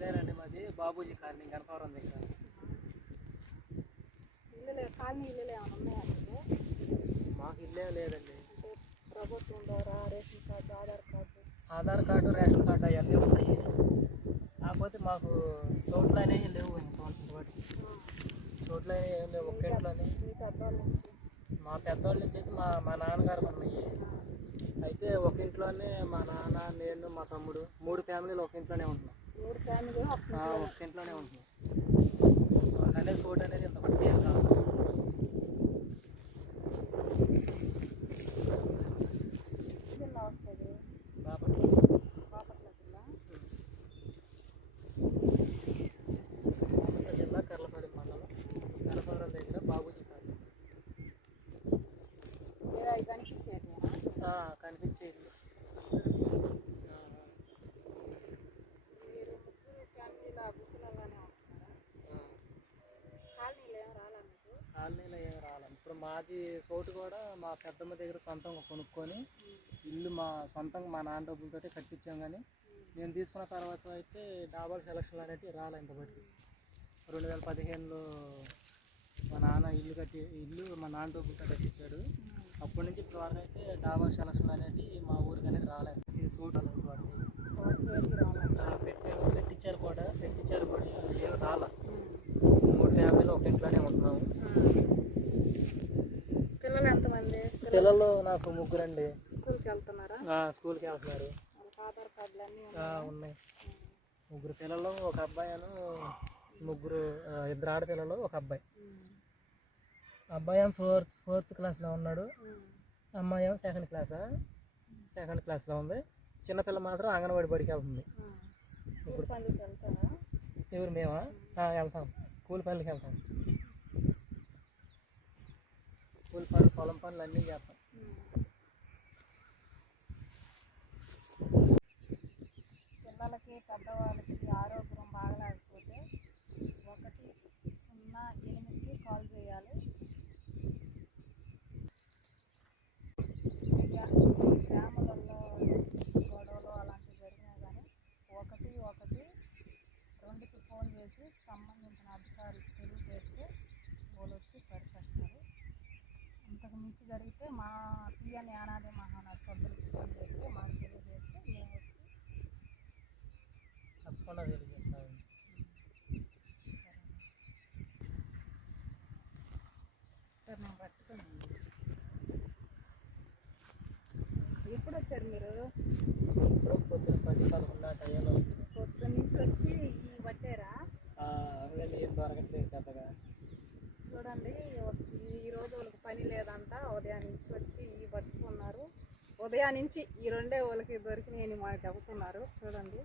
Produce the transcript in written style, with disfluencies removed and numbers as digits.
ఇక్కడేనండి మాది బాబూజీ కాలనీ గణపవరం దగ్గర. కాలనీ ఇల్లులు ఏమైనా ఉన్నాయా మీకు? మాకు ఇల్లే లేదండి. ప్రభుత్వం ద్వారా ration card, Aadhaar card ration card అవన్నీ ఉన్నాయి. కాకపోతే మాకు చోట్లు అనేవి లేవు. ఇంతవరకు వాటి చోట్లు అనేవి ఏం లేవు. ఒక్క ఇంట్లోనే మా పెద్దవాళ్ళ నుంచి అయితే మా నాన్నగారు ఉన్నాయి. అయితే ఒక ఇంట్లోనే మా నాన్న, నేను, మా తమ్ముడు 3 ఫ్యామిలీలు ఒక ఇంట్లోనే ఉంటున్నాం. 3 ఫ్యామిలీలు ఒక ఇంట్లోనే ఉంటున్నాం. మాకనే చోటు అనేది ఇంత పట్టి కాదు. జిల్లా వస్తుంది బాపట్ల జిల్లా. బాపట్ల జిల్లా కర్లపాలెం మండలం గణపవరం దగ్గర బాబూజీ కాలనీ. కనిపించేది కనిపించేది. మీరు 3 ఫ్యామిలీల గుడిసెలలోనే ఉంటున్నారా? కాలనీలో ఏం రాలా మీకు? కాలనీలో ఏం రాలేదు. ఇప్పుడు మాది చోటు కూడా మా పెద్దమ్మ దగ్గర సొంతంగా కొనుక్కొని ఇల్లు మా సొంతంగా మా నాన్న డబ్బులతో కట్టించాం. కానీ నేను తీసుకున్న తర్వాత అయితే డాబాల సెలక్షన్లు అనేవి రాలే. ఇంత బట్టి 2015లో మా నాన్న ఇల్లు మా నాన్న డబ్బులతో కట్టించాడు. అప్పటి నుంచి ఇప్పటి వరకు అయితే డాబా సెలక్షన్లు అనేవి మా ఊరికి అనేది రాలేదు. ఇది చూడాలి పెట్టించారు కూడా ఏం రాలే. 3 ఫ్యామిలీలు ఒక ఇంట్లోనే ఉంటున్నాము. పిల్లలు ఎంతమంది? పిల్లలు నాకు 3 అండి. స్కూల్కి వెళ్తున్నారా? స్కూల్కి వెళ్తున్నారు. ఆధార్ కార్డులు అన్నీ ఉన్నాయి. 3 పిల్లలు, ఒక అబ్బాయిను, 2 ఆడపిల్లలు, ఒక అబ్బాయి. అబ్బాయి ఏమో ఫోర్త్ క్లాస్లో ఉన్నాడు. అమ్మాయి ఏమో సెకండ్ క్లాస్లో ఉంది. చిన్నపిల్ల మాత్రం అంగన్వాడి బడికి వెళ్తుంది. ఇప్పుడు పనికి వెళ్తారా? ఎవరు మేమా? వెళ్తాం. కూలి పనులకి వెళ్తాం. కూలి పనులు, పొలం పనులు అన్నీ చేస్తాం. పిల్లలకి పెద్దవాళ్ళకి ఆరోగ్యం బాగలేకపోతే 108కి కాల్ చేయాలి. గ్రామాలలో గొడవలు అలాంటివి జరిగినా కానీ 112కి ఫోన్ చేసి సంబంధించిన అధికారులకు తెలియజేస్తే వాళ్ళు వచ్చి సరిపెడతారు. అంతకు మించి జరిగితే మా పిఎన్ యానాది మహానాడు సభ్యులకు ఫోన్ చేస్తే మాకు తెలియజేస్తే మేము వచ్చి తప్పకుండా తెలియజేస్తాము. సార్ నేను పట్టుకున్నాను. ఎప్పుడు వచ్చారు మీరు? ఇప్పుడు పొద్దున 10-11 టైంలో పొద్దున్న నుంచి వచ్చి ఈ పట్టారా? ఏం దొరకట్లేదు పెద్దగా. చూడండి, ఈరోజు వాళ్ళకి పని లేదంట. ఉదయం నుంచి వచ్చి ఈ పట్టుకున్నారు. ఉదయం నుంచి ఈ 2 వాళ్ళకి దొరికినాయని మాకు చెబుతున్నారు. చూడండి.